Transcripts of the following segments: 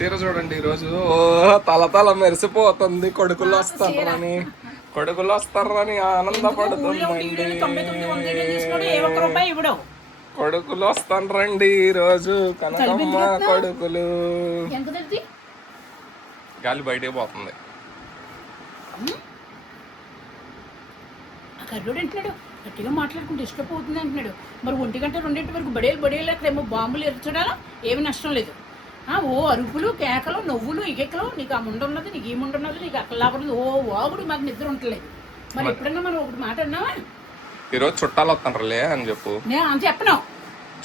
చీర చూడండి ఈరోజు తల మెరిసిపోతుంది. కొడుకులు వస్తారని ఆనందపడుతుందండి. కొడుకులు వస్తారండి ఈరోజు కనకమ్మ కొడుకులు. గాలి బయటకు పోతుంది. కర్రోడు అంటున్నాడు గట్టిగా మాట్లాడుకుంటే ఇష్టపోతుంది అంటున్నాడు. మరి 1 గంట 2 వరకు బడేలు అక్కడేమో బాంబులు ఎరచడాలా ఏమి నష్టం లేదు. ఓ అరుపులు కేకలు నవ్వులు ఇకెక్కలు, నీకు ఆ ముండ ఉన్నది, నీకు ఈ ముండ ఉన్నది, నీకు అక్కడ లాభం ఓ వాగుడు మాకు నిద్ర ఉండలేదు. మరి ఎప్పుడన్నా మనం ఒకటి మాట అన్నావా? ఈరోజు చుట్టాలు వస్తారులే అని చెప్పు. నేను చెప్పను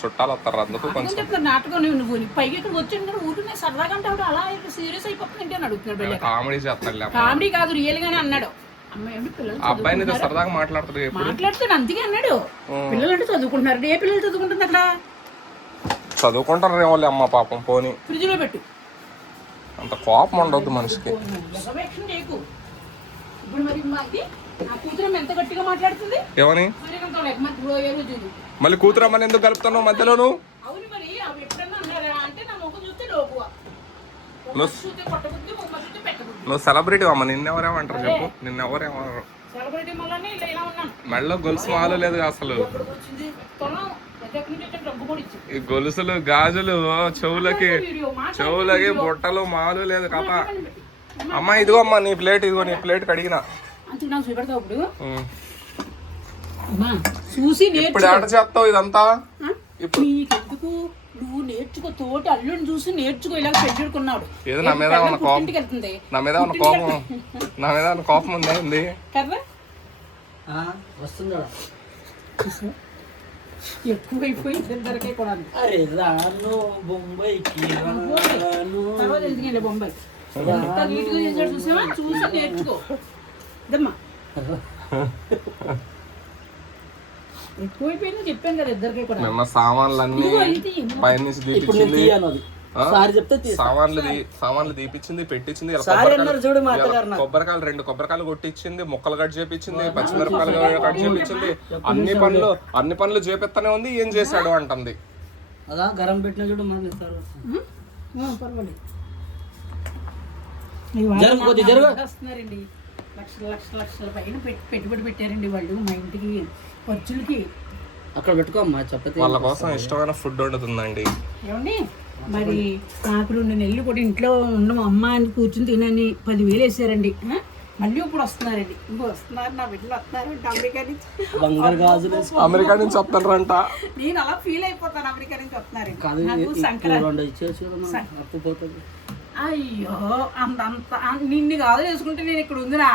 చుట్టాలు వస్తారు అందుకు కొంచెం చెప్తాను నాటకం. నువ్వు పైకి ఇక్కడ వచ్చి ఊరినే సరదాగా అంటే అలా సీరియస్ అయిపోతుంది అని అడుగుతున్నాడు. కామెడీ చేస్తాడు. కామెడీ కాదు రియల్ గానే అన్నాడు. అబ్బాయిని సరదాగా మాట్లాడుతాడు అందుకే అన్నాడు. పిల్లలు అంటే చదువుకుంటున్నారు. ఏ పిల్లలు చదువుకుంటుంది అక్కడ? చదువుకుంటారు వాళ్ళు. అమ్మ పాపం పోని ఫ్రిడ్జ్ లో పెట్టు. అంత కోపం ఉండొద్దు మనిషికి. ఇప్పుడు మరి నా కూతురు ఎంత గట్టిగా మాట్లాడుతుంది. ఏమని మళ్ళీ కూతురమ్మని ఎందుకు కలుపుతున్నావు మధ్యలోను? అవును మరి అవి ఎప్పుడన్నా అన్నారా అంటే నా ముఖం చూస్తే లోకువా. నువ్వు సెలబ్రిటీ అమ్మ. నిన్నెవరేమంటారు చెప్పు? నిన్నెవరేమన్నారు? మెళ్ళో గొలుసు మాలు లేదు అసలు. ఈ గొలుసులు గాజులు చెవులకి బుట్టలు మాలు లేదు కథ. అమ్మ ఇదిగో అమ్మా నీ ప్లేట్. ఇదిగో నీ ప్లేట్ కడిగిన. ఇప్పుడు ఆట చేస్తావు ఇదంతా. ఇప్పుడు నువ్వు నేర్చుకో. తోటి అల్లుని చూసి నేర్చుకో. ఇలా పెట్టుకున్నాడు. ఏదో నా మీద ఉన్న కోపం ఉంది కదా. ఎక్కువైపోయింది ఇద్దరికే కూడా. అరే రాను బొంబాయికి బొంబాయి చూసావా? చూసి నేర్చుకో. ఎక్కువైపోయింది చెప్పాను కదా ఇద్దరికే కూడా. సామాన్లన్నీ పైనుంచి తీపిచ్చింది. సామాన్లు తీపిచ్చింది పెట్టించింది. కొబ్బరికాయలు 2 కొబ్బరికాయలు కొట్టించింది. ముక్కలు కట్ చేపించింది. పచ్చిమిరపకాయలు కట్ చేపించింది. అన్ని పనులు చేపిస్తానే ఉంది. ఏం చేశాడు అంటుంది. అదా గరం పెట్టిన చూడు. వస్తున్నారండి. లక్షల పైన పెట్టుబడి పెట్టారండి వాళ్ళు మా ఇంటికి ఖర్చులకి. అక్కడ పెట్టుకోమ్మా చపాతీ. వాళ్ళ కోసం ఇష్టమైన ఫుడ్ వండుతుందండి. ఏమండి మరి నాకు 2 నెలలు కూడా ఇంట్లో ఉండము అమ్మ అని కూర్చుని తినని 10,000 వేసారండి. మళ్ళీ ఇప్పుడు వస్తున్నారండి. ఇంకో వస్తున్నారు. నా బిడ్డలు వస్తున్నారంట అమెరికా నుంచి వస్తారంట. నేను అలా ఫీల్ అయిపోతాను. అమెరికా నుంచి వస్తున్నారండి. అయ్యో అంత నిన్ను కాదు వేసుకుంటే నేను ఇక్కడ ఉందినా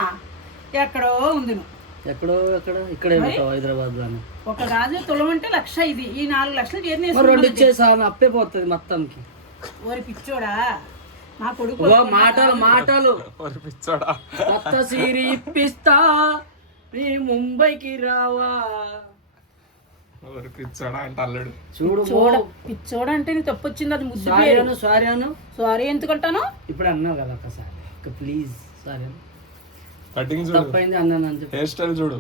ఎక్కడో ఉందిను. ఇక్కడ హైదరాబాద్ లో ఒక గాజు తులమంటే 1,00,000. ఇది ఈ 4 లక్షలు చేసి 2 ఇచ్చేసాను. అప్పే పోతుంది మొత్తానికి. ఓరి పిచ్చోడా నా కొడుకు. మాటలు పిచ్చోడా. కొత్త సీరి ఇప్పిస్తా నీ ముంబైకి రావా. పిచ్చోడా అంటే అల్లుడు. చూడు పిచ్చోడా అంటే నీ తప్పు వచ్చింది. అది ముద్దు. సారీ ఎందుకంటాను? ఇప్పుడు అన్నావు కదా ఒకసారి ప్లీజ్ సారీ. కటింగ్ తప్పైంది అన్నాను అని చెప్పి. హెయిర్ స్టైల్ చూడు.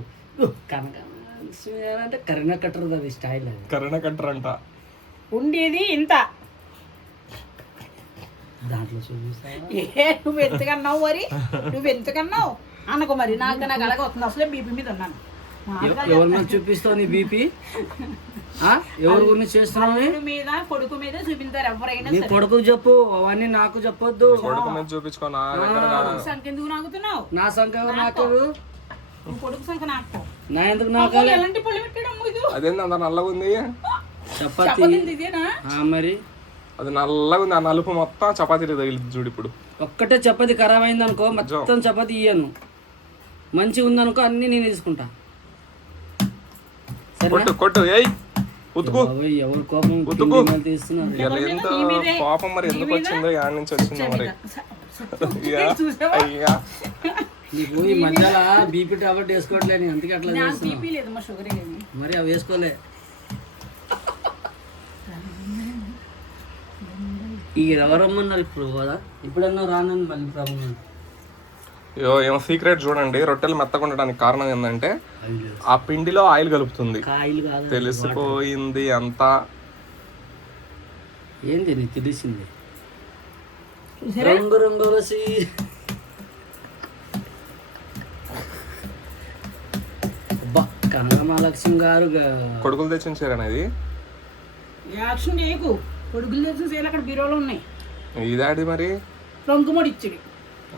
అంటే కరీనా కట్టర్ అది స్టైల్. అది కరీనా కట్టర్ అంట. ఉండేది ఇంత దాంట్లో చూపిస్తా. నువ్వు ఎంతకన్నావు మరి? నువ్వు ఎంతకన్నావు అనుకో. మరి నాకు అలాగే వస్తుంది. అసలే బీపీ మీద ఉన్నాను. ఎవరిని చూపిస్తావు నీ బీపీ? ఎవరి గురించి చేస్తున్నావు? మీద కొడుకు మీద చూపించారు ఎవరైనా. నీ కొడుకు చెప్పు, అవన్నీ నాకు చెప్పొద్దు. కొడుకు మీద చూపించుకో. సంఖ్య ఎందుకు నాకుతున్నావు? నా సంఖ్య ఎవరు నాకు? కొడుకు సంఖ్య నాకు. నా ఎందుకు నాకు? ఎలాంటి పళ్ళు పెట్టాడు? అదేంది అంత నల్లగా ఉంది? చపాతీ. ఇదేనా మరి అది నల్లగా ఉంది. ఆ నలుపు మొత్తం చపాతీలు తగిలింది చూడు. ఇప్పుడు ఒక్కటే చపాతీ ఖరాబ్ అయింది అనుకో మొత్తం చపాతీ ఇయ్యను. మంచిగా ఉందనుకో అన్ని నేను తీసుకుంటా. కొట్టు ఉతుకు. ఎవరు కోపం తీస్తున్నారు. కోపం మరి ఎందుకు వచ్చిందో యాడ్ నుంచి వచ్చిందో మరి. నీకు ఈ మధ్యలో బీపీ టాబ్లెట్ వేసుకోవట్లేదు అందుకే అట్లా చేస్తున్నావు. మరి అవి వేసుకోలే. ఈ ఎవరమ్మన్నారు ఇప్పుడు కదా? ఇప్పుడన్నా రానని మళ్ళీ ప్రాబ్లం. ఏమో సీక్రెట్ చూడండి. రొట్టెలు మెత్తగా ఉండడానికి కారణం ఏంటంటే ఆ పిండిలో ఆయిల్ కలుపుతుంది. తెలిసిపోయింది అంతా. ఏంది నీకు తెలిసింది? చూసారా రంగు రంగుల అబ్బా కనకమహాలక్ష్మి గారు కొడుకులు తెచ్చిన చీర అనేది యాక్షన్ చేయకు కొడుకులు తెచ్చిన సేలు అక్కడ బీరోలో ఉన్నాయి. ఇదాడి మరి రంగుమడి ఇచ్చాడు.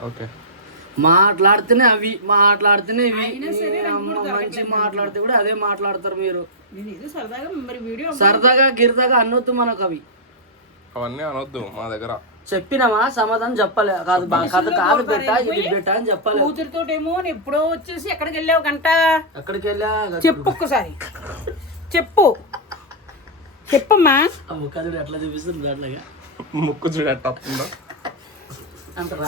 ఓకే మాట్లాడితేనే అవి మాట్లాడితేనే ఇవి అయినా సరే రంగు కూడా మంచి మాట్లాడితే కూడా అదే మాట్లాడతారు మీరు. నేను ఇది సరదాగా మరి వీడియో సరదాగా గిరదాగా అన్నొద్దు మనకు అవి అవన్నీ అనొద్దు మా దగ్గర. చెప్పినామా సమాధానం చెప్పలే కాదు కథ కాదు బెట్ట ఇది బెట్ట అని చెప్పలే. కూతురితోటేమో ఎప్పుడో వచ్చేసి ఎక్కడికి వెళ్ళావు గంట ఎక్కడికి వెళ్ళా చెప్పు ఒక్కసారి చెప్పమ్మా. ముఖాలు ఎట్లా చూపిస్తుంది అట్లాగా ముక్కు చూడట్టు వస్తుందో.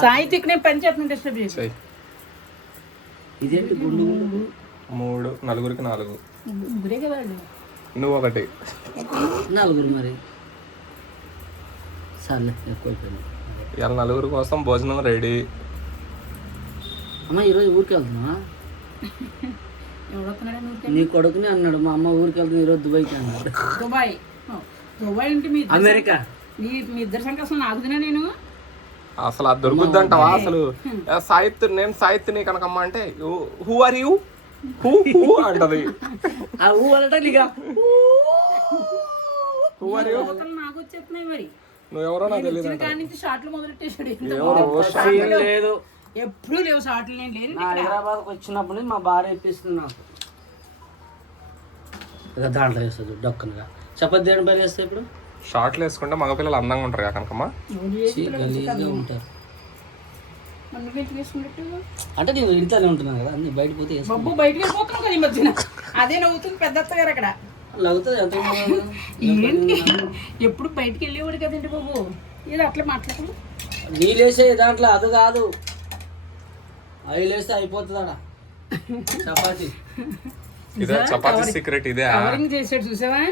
సాహిత్యకి నేను పని చేస్తున్నాను డిస్టర్బ్ చేసి. ఇదేంటి గుండు గుండు 3 నలుగురికి 4. ముగ్గురే కదా వాళ్ళు. నువ్వు 1. నలుగురు మరి సర్లే ఎక్కువైపోయింది. ఇవాళ నలుగురు కోసం భోజనం రెడీ. అమ్మ ఈరోజు ఊరికి వెళ్తున్నా ఎవడొస్తున్నాడు నీ కొడుకుని అన్నాడు మా అమ్మ ఊరికి వెళ్తుంది ఈరోజు దుబాయ్కి అన్నాడు. దుబాయ్ అంటే మీ అమెరికా మీ ఇద్దరు సంఖ్య అసలు నాకుదినా నేను అసలు అది దొరుకుద్దంటావా అసలు? సాహిత్య నేను సాహిత్యని కనకమ్మ అంటే హూ ఆర్ యూ హూ అంటది. ఆ ఊ అనట హూ ఆర్ యూ నాకు వచ్చేస్తున్నాయి మరి. నువ్వెవరో నాకు తెలియదు. కాడి నుంచి షార్ట్లు మొదలెట్టేసాడు. లేదు ఎప్పుడు లేవు షార్ట్లు. నేను లేను నా హైదరాబాద్కి వచ్చినప్పుడు మా భార్య ఇప్పిస్తున్నా ఇక దాంట్లో వేస్తుంది డొక్కనగా చపాతి దేని పైన వేస్తే ఇప్పుడు షార్ట్లు వేసుకుంటే మగపిల్లలు అందంగా ఉంటారు కదా కనకమ్మ. గలీజ్గా ఉంటారు. నువ్వు ఎందుకు వేసుకున్నట్టు అంటే నేను ఇంట్లోనే ఉంటున్నాను కదా అన్ని బయట పోతే బొబ్బు బయటకు వెళ్ళిపోతున్నావు కదా ఈ మధ్యన. అదే నవ్వుతుంది పెద్ద అత్త గారు అక్కడ. అవుతుంది ఎంత ఏంటి ఎప్పుడు బయటికి వెళ్ళేవాడు కదండి బాబు. ఏదో అట్లా మాట్లాడు. నీళ్ళేసే దాంట్లో అది కాదు అవి వేస్తే అయిపోతుంది అక్కడ చపాతి. ఇదే చపాతీ సీక్రెట్. ఇదే కవరింగ్ చేసాడు చూసావా.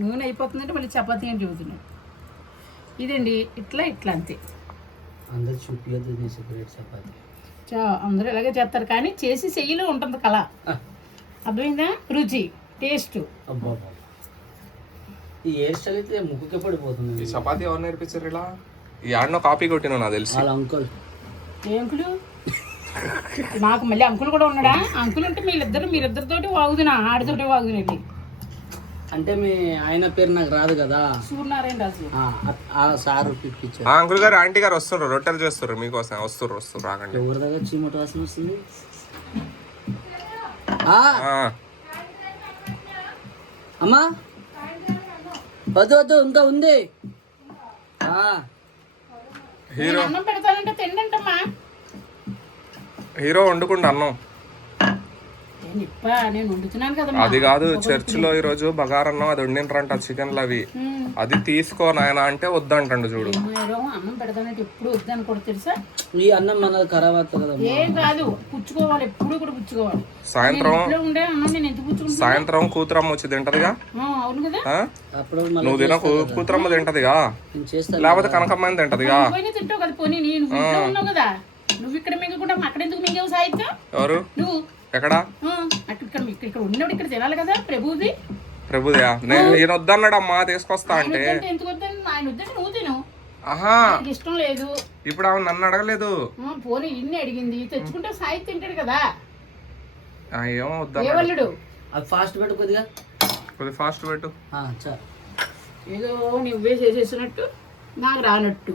నూనె అయిపోతుందంటే మళ్ళీ చపాతీ అని చెబుతున్నాడు. ఇదండి ఇట్లా అంతే. అందరు చూపించదు సీక్రెట్ చపాతి. అందరూ ఇలాగే చేస్తారు కానీ చేసి చెయ్యిలో ఉంటుంది కళ. అర్థమైందా? రుచి టేస్ట్. అబ్బా ఈ హెయిర్ స్టైల్ అయితే ముక్కుకే పడిపోతుంది. ఈ చపాతీ ఎవరు నేర్పించారు ఇలా? ఈ ఆడనో కాపీ కొట్టినా నాకు తెలిసి. వాళ్ళ అంకుల్. ఏ అంకులు? నాకు మళ్ళీ అంకుల్ కూడా ఉన్నాడా? అంకుల్ ఉంటే మీరిద్దరితోటి వాగుతున్నా ఆడితోటి వాగుతున్నది. అంటే మీ ఆయన పేరు నాకు రాదు కదా. సూర్యనారాయణ రాజు. ఆ సారు పిలిపించారు. అంకుల్ గారు ఆంటీ గారు వస్తారు, రొట్టెలు చేస్తారు మీకోసం. వస్తారు రాకండి. ఎవరి దగ్గర చీమట వాసన వస్తుంది? అమ్మా వద్దు ఇంకా ఉంది. హీరో అన్నం పెడతానంటే తిండంటమ్మా. హీరో వండుకుంటా అన్నం. నేను వండుతున్నాను కదా. అది కాదు, చర్చ్ లో ఈ రోజు బగారన్నం అది వండినరంట చికెన్లు అవి. అది తీసుకో నాయన అంటే వద్దంటండు చూడు. అన్నం పెడతానంటే ఎప్పుడు వద్దని కూడా తెలుసా. ఈ అన్నం మనది ఖరాబ్ అవుతుంది కదా. ఏం కాదు, పుచ్చుకోవాలి, ఎప్పుడు కూడా పుచ్చుకోవాలి. సాయంత్రం ఉండే అన్నం నేను ఎంత పుచ్చుకుంటా. సాయంత్రం కూతురమ్మ వచ్చి తింటదిగా. అవును కదా. అప్పుడు నువ్వు తిన కూతురమ్మ తింటదిగా, లేకపోతే కనకమ్మ తింటదిగా. తింటావు కదా. పోనీ నేను ఇంట్లో ఉన్నావు కదా, నువ్వు ఇక్కడ మింగకుండా అక్కడ ఎందుకు మింగేవు సాహిత్యం? ఎవరు? నువ్వు. ఎక్కడ? ఇక్కడ ఉన్నప్పుడు ఇక్కడ తినాలి కదా. ప్రభుదే నేను వద్దన్నాడు అమ్మా తీసుకొస్తా అంటే. ఎందుకు వద్దని? ఆయన వద్దంటే నువ్వు తిను. ఆహా ఇష్టం లేదు. ఇప్పుడు ఆమె నన్ను అడగలేదు. పోనీ ఇన్ని అడిగింది, తెచ్చుకుంటే సాయి తింటాడు కదా. ఏమో వద్దా. అది ఫాస్ట్ పెట్టు కొద్దిగా ఫాస్ట్ పెట్టు. ఏదో నువ్వే చేసేసినట్టు నాకు రానట్టు.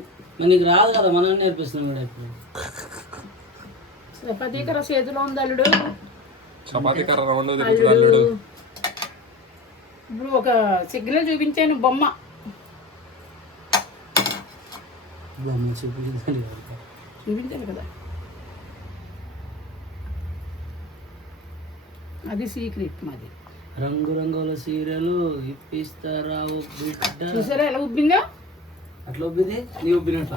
నీకు రాదు కదా, మనం నేర్పిస్తున్నాం. ఇప్పుడు చపాతీ కర్ర చేతిలో ఉంది అల్లుడు. చపాతీ కర్ర రౌండ్ అల్లుడు. ఇప్పుడు ఒక సిగ్నల్ చూపించాను బొమ్మ. చూపించాను కదా, అది సీక్రెట్ మాది. రంగురంగుల సీరియలు ఇప్పిస్తారా బిడ్డ. చూసారా ఎలా ఉబ్బిందో? అట్లా ఉబ్బింది, నీ ఉబ్బినట్ల.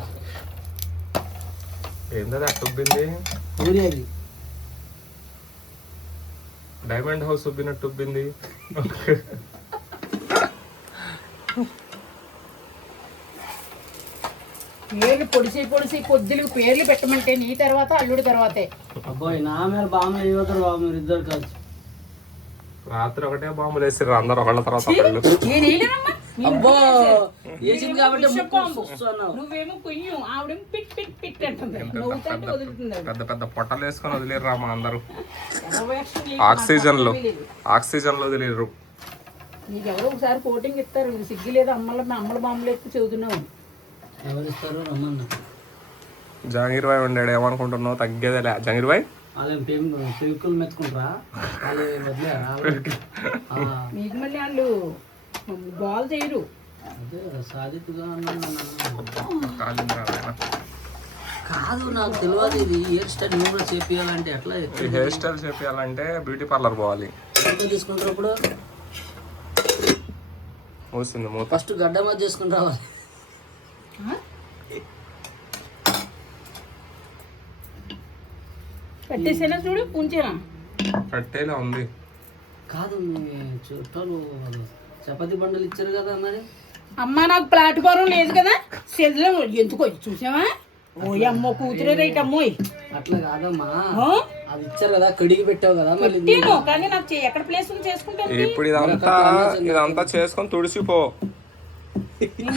ఏంటది అట్లా ఉబ్బింది? ఊరి అది డైమండ్ హౌస్ ఉబ్బినట్టు ఉబ్బింది. పేర్లు పొడిసి కొద్దిగా పేర్లు పెట్టమంటే నీ తర్వాత అల్లుడి తర్వాతే. అబ్బాయి నా మీద బామ్మ యువతరు బాబు మీరు ఇద్దరు కలిసి రాత్రి ఒకటే బాంబులు వేసారు అందరు ఒకళ్ళ తర్వాత ఒకళ్ళు. అబ్బో వేసింది కాబట్టి విషపాంబు. నువ్వేమో కొయ్యు, ఆవిడేమో పిట్ పిట్ పిట్ అంటుంది. నవ్వుతాంటే వదులుతుంది ఆవిడ. పెద్ద పెద్ద పొట్టలు వేసుకొని వదిలేరురా మా అందరూ. ఎర్రవేషం చేసి ఆక్సిజన్ లో నాకు తెలియదు. ఆక్సిజన్ లో వదిలేరు. నీకెవరో ఒకసారి కోటింగ్ ఇస్తారు, నువ్వు సిగ్గు లేదు అమ్మల బాంబులు ఎక్కువ చదువుతున్నావు. ఎవరిస్తారు రమ్మన్నా జహంగీర్ భాయ్ ఉండాడు, ఏమనుకుంటున్నావు? తగ్గేదేలే జహంగీర్ భాయ్. వాళ్ళేం పెవికులు మెత్తుకుంటారా? వాళ్ళు వదిలేరా? మీకు మళ్ళీ వాళ్ళు బాల్ చేయరు. అదే సాధితుగా కాదు, నాకు తెలియదు ఇది హెయిర్ స్టైల్ నువ్వు కూడా చేపియాలంటే ఎట్లా? ఈ హెయిర్ స్టైల్ చేపియాలంటే బ్యూటీ పార్లర్ పోవాలి. ఎంత తీసుకుంటారు ఇప్పుడు? మూసింది మూత. ఫస్ట్ గడ్డ మధ్య చేసుకుని రావాలి. పెట్టేసేనా చూడు, ఉంచేనా? కట్టేలా ఉంది. కాదు మీ చుట్టాలు చపాతీ బండలు ఇచ్చారు కదా మరి. అమ్మ నాకు ప్లాట్ఫారం లేదు కదా, సెల్లులో ఎందుకో చూసావా? ఓ అమ్మో కూతురే రైట్ అమ్మోయ్. అట్లా కాదమ్మా, అది ఇచ్చారు కదా, కడిగి పెట్టావు కదా మళ్ళీ. కానీ నాకు ఎక్కడ ప్లేస్ చేసుకుంటాను. ఇప్పుడు ఇదంతా చేసుకొని తుడిసిపో.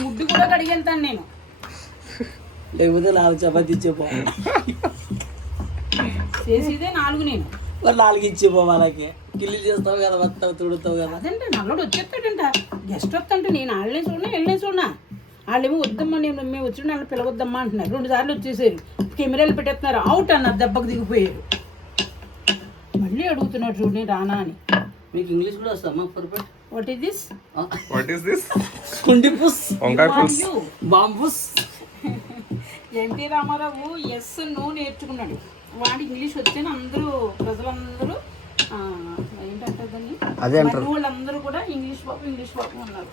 ముడ్డు కూడా కడిగి వెళ్తాను నేను. లేకపోతే 4 చపాతీ ఇచ్చేపో. చేసేదే 4 నేను. మరి 4 ఇచ్చేపో. వాళ్ళకి కిల్లి చేస్తావు కదా, వస్తావు తుడుతావు కదా. అదంటే నల్లుడు వచ్చేస్తాడంట, గెస్ట్ వస్తుంటే నేను వాళ్ళనే చూడనా వెళ్ళనే చూడనా. వాళ్ళేమో వద్దమ్మా, మేము వచ్చిన వాళ్ళు పిలవద్దమ్మా అంటున్నారు. 2 సార్లు వచ్చేసారు, కెమెరాలు పెట్టేస్తున్నారు, అవుట్ అన్నారు, దెబ్బకు దిగిపోయారు. మళ్ళీ అడుగుతున్నాడు చూడు నేను రానా అని. మీకు ఇంగ్లీష్ కూడా వస్తామా perfect? What is this? What is this? కుండిపుస్, వంకాయ పుస్, బాంబుస్. ఎన్టీ రామారావు ఎస్ నో నేర్చుకున్నాడు. వాడు ఇంగ్లీష్ వచ్చాను అందరూ ప్రజలందరూ ఏంటంటారు దాన్ని, అదే అంటారు. వాళ్ళందరూ కూడా ఇంగ్లీష్ బాబు ఉన్నారు.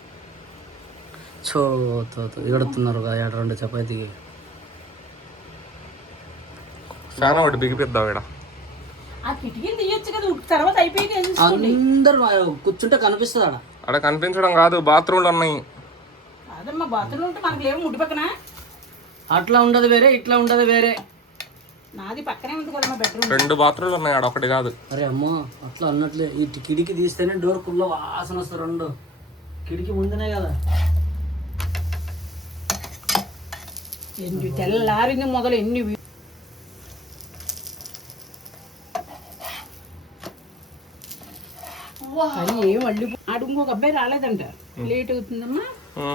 సో ఎడుతున్నారు కదా 2 చపాతీకి. ఫ్యాన్ ఒకటి బిగిపిద్దాం ఇక్కడ. ఆ కిటికీలు తీయొచ్చు కదా, తర్వాత అయిపోయి అందరూ కూర్చుంటే కనిపిస్తుంది ఆడ. అక్కడ కనిపించడం కాదు, బాత్రూమ్లు ఉన్నాయి. అదమ్మా బాత్రూమ్ ఉంటే మనకి లేవు ముడ్డు పక్కన. అట్లా ఉండదు వేరే, ఇట్లా ఉండదు వేరే. నాది పక్కనే ఉంది కదా మా బెడ్రూమ్. 2 బాత్రూమ్లు ఉన్నాయి ఆడ, ఒకటి కాదు. అరే అమ్మో అట్లా అన్నట్లే, ఈ కిటికీ తీస్తేనే డోర్ కుల్లో వాసన వస్తుంది. 2 కిటికీ ముందునే కదా. తెల్లారింది మొదలు ఎన్ని కానీ ఏం అల్లి ఆడు ఇంకొక అబ్బాయి రాలేదంట, లేట్ అవుతుందమ్మా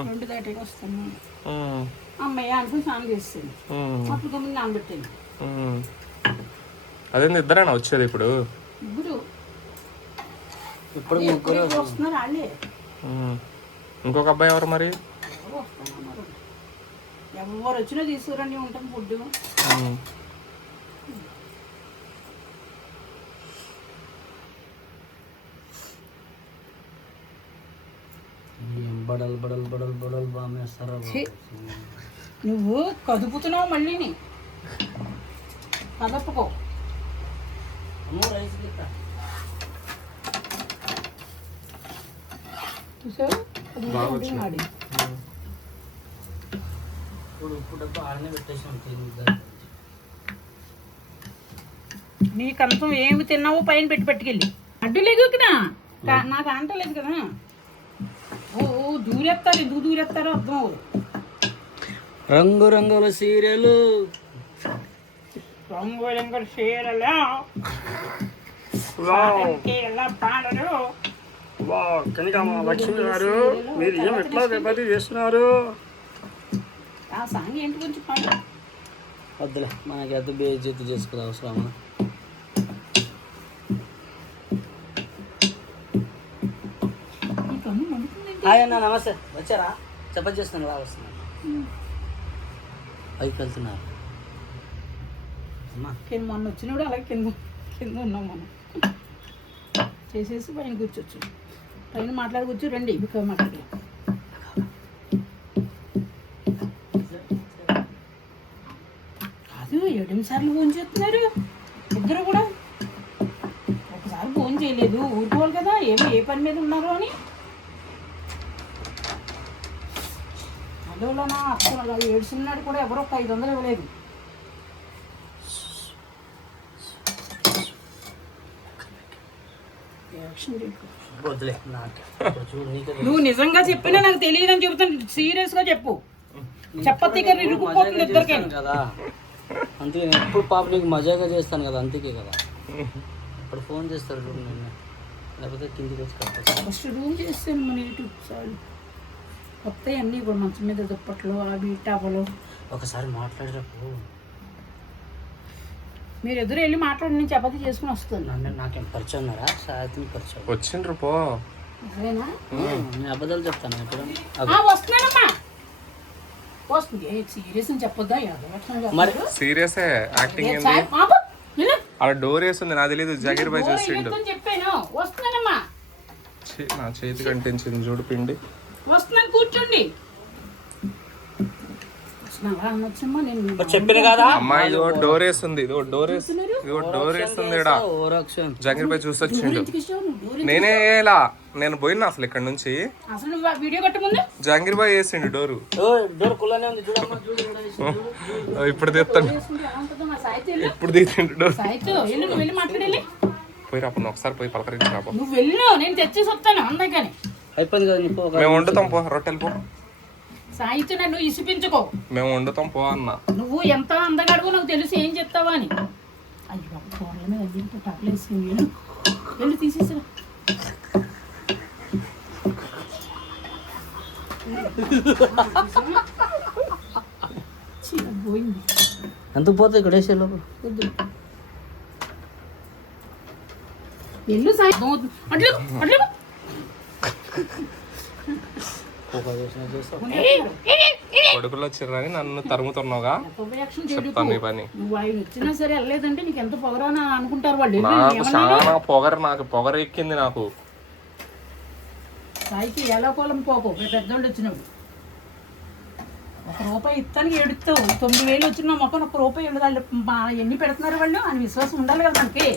2 దాటికి వస్తాను అమ్మాయి అనుకుని స్నానం చేస్తాను. అప్పుడు గమ్మున నానబెట్టాను. అదే ఇద్దరేనా వచ్చేది ఇప్పుడు? ఇప్పుడు వస్తున్నారు వాళ్ళే. ఇంకొక అబ్బాయి ఎవరు మరి? ఎవరు వచ్చినా తీసుకురండి, ఉంటాం ఫుడ్. బడల్ బడల్ బడల్ బడల్ బామేస్తారా? నువ్వు కదుపుతున్నావు మళ్ళీని, కదపకో. చూసావు నీకంతం ఏమి తిన్నావో పైన పెట్టుకెళ్ళి అడ్డు లేకునా. నాకు అంటలేదు కదా. ఓ దూరేస్తారు, ఎందుకు దూరేస్తారో అర్థం అవ్వదు. రంగు రంగుల సీరియలు, రంగు రంగుల చీరలు ఎలా పాడరు. లక్ష్మి గారు మీరు ఏం ఎట్లా చపాతీ చేస్తున్నారు? ఆ సాంగ్ ఏంటి కొంచెం పాడు. వద్దులే, మనకి ఎంత బేజెత్తు చేసుకునే అవసరమా? హాయ్ అన్న, నమస్తే. వచ్చారా? చపాతీ చేస్తున్నాను, ఎలా వస్తున్నారు? పైకి వెళ్తున్నారు. మొన్న వచ్చినప్పుడు అలా కింద ఉన్నాం మనం. చేసేసి పైన కూర్చోచ్చు, పైన మాట్లాడుకోవచ్చు. రండి ఇక్కడ మాట్లాడి. కాదు 7 సార్లు ఫోన్ చేస్తున్నారు ఇద్దరు కూడా. ఒకసారి ఫోన్ చేయలేదు, ఊరుకోవాలి కదా, ఏ పని మీద ఉన్నారు అని. అదోలోనా అసలు ఏడుచున్నాడు కూడా, ఎవరో 500 ఇవ్వలేదు. యాక్షన్ చేయకు. వదిలే నాకు ఇప్పుడు చూడు నీకే నువ్వు నిజంగా చెప్పినా నాకు తెలియదని చెబుతాను. సీరియస్ గా చెప్పు. చెప్పత్తి గారు ఇరుక్కుపోతుంది ఇద్దరికీ చేస్తాను కదా, అందుకే నేను ఎప్పుడు పాప నీకు మజాగా చేస్తాను కదా, అందుకే కదా. ఇప్పుడు ఫోన్ చేస్తారు రూమ్ నేను, లేకపోతే కిందికి వచ్చి కట్టేస్తాను. ఫస్ట్ రూమ్ చేస్తాను మన ఇటు సారీ వస్తాయి అన్నీ కూడా మంచం మీద దుప్పట్లు అవి టవలు. ఒకసారి మాట్లాడేటప్పుడు మీరు ఎదురు వెళ్ళి మాట్లాడి నేను చపాతీ చేసుకుని వస్తాను. నన్ను నాకేం పరిచయం ఉన్నారా? సాయత్ని పరిచయం వచ్చిండ్రు పో. అదేనా నేను అబద్ధాలు చెప్తాను ఎక్కడ. వస్తున్నానమ్మా వస్తుంది. సీరియస్ అని చెప్పొద్దా? మరి సీరియస్ యాక్టింగ్ ఏంది? అలా డోర్ వేస్తుంది నాకు తెలియదు. జాగిర్ బాయ్ చూసిండు. చెప్పాను వస్తున్నానమ్మా. నా చేతి కంటించింది చూడు పిండి. వస్తున్నాను కూర్చోండి. అనొచ్చమ్మా నేను చెప్పిన కదా అమ్మాయి ఇదో డోర్ వేస్తుంది. ఇదో డోర్ వేస్తుంది ఇడా. జాగిర్ బాయ్ చూసి వచ్చిండు. నేనే వేయలా, నేను పోయినా అసలు ఇక్కడ నుంచి. అసలు నువ్వు వీడియో కట్టముందు జాంగీర్ బాయ్ వేసిండు డోరు. డోర్ కుల్లనే ఉంది చూడమ్మా, చూడు. ఇప్పుడు తీస్తాను. ఇప్పుడు తీసిండు డోర్. నువ్వు వెళ్ళి మాట్లాడాలి. పోయి రాపు ఒకసారి పోయి పలకరించి రాపో. నువ్వు వెళ్ళు, నేను తెచ్చేసి వస్తాను అందుకని. అయిపోయింది కదా నీకు. మేము వండుతాం పో, రొట్టెలు పో. సాయితో నన్ను ఇసిపించుకో. మేము వండుతాం పో అన్న. నువ్వు ఎంత అందగాడుగో నాకు తెలుసు, ఏం చెప్తావా అని. అయ్యో ఫోన్ల మీద అయ్యింటో టప్లు వేసుకుని వెళ్ళు, వెళ్ళి తీసేసిరా. పోయింది ఎందుకు పోతే ఇక్కడ వేసే లోపు వెళ్ళు సాయి. అట్లు అట్లు కొడుకులు వచ్చిర్రని నన్ను తరుముతున్నావుగా. చెప్తాను నీ పని. నువ్వు ఆయన వచ్చినా సరే వెళ్ళలేదంటే నీకు ఎంత పొగరా అని అనుకుంటారు వాళ్ళు. నాకు చాలా పొగరు, నాకు పొగరు ఎక్కింది నాకు. సాయికి ఎలా కోలం పోకు. పెద్దోళ్ళు వచ్చినప్పుడు ₹1 ఇస్తానికి ఏడుస్తావు. 9,000 వచ్చిన మొక్క ₹1 వాళ్ళు ఎన్ని పెడుతున్నారు వాళ్ళు అని విశ్వాసం ఉండాలి కదా మనకి.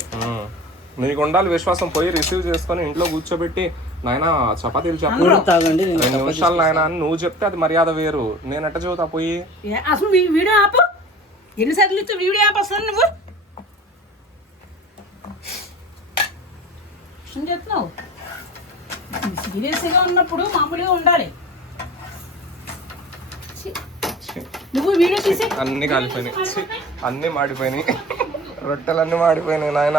నీకు ఉండాలి విశ్వాసం. పోయి రిసీవ్ చేసుకొని ఇంట్లో కూర్చోబెట్టి నాయన చపాతీలు చెప్పు 2 నిమిషాలు నాయన అని నువ్వు చెప్తే అది మర్యాద వేరు. నేను ఎట్ట చదువుతా పోయి. అసలు వీడియో ఆపు. ఎన్నిసార్లు ఇస్తే వీడియో ఆపు అసలు నువ్వు చెప్తున్నావు. సీరియస్గా ఉన్నప్పుడు మామూలుగా ఉండాలి. నువ్వు వీడియో తీసి అన్ని కాలిపోయినాయి, అన్ని మాడిపోయినాయి, రొట్టెలు అన్ని మాడిపోయినాయి నాయన.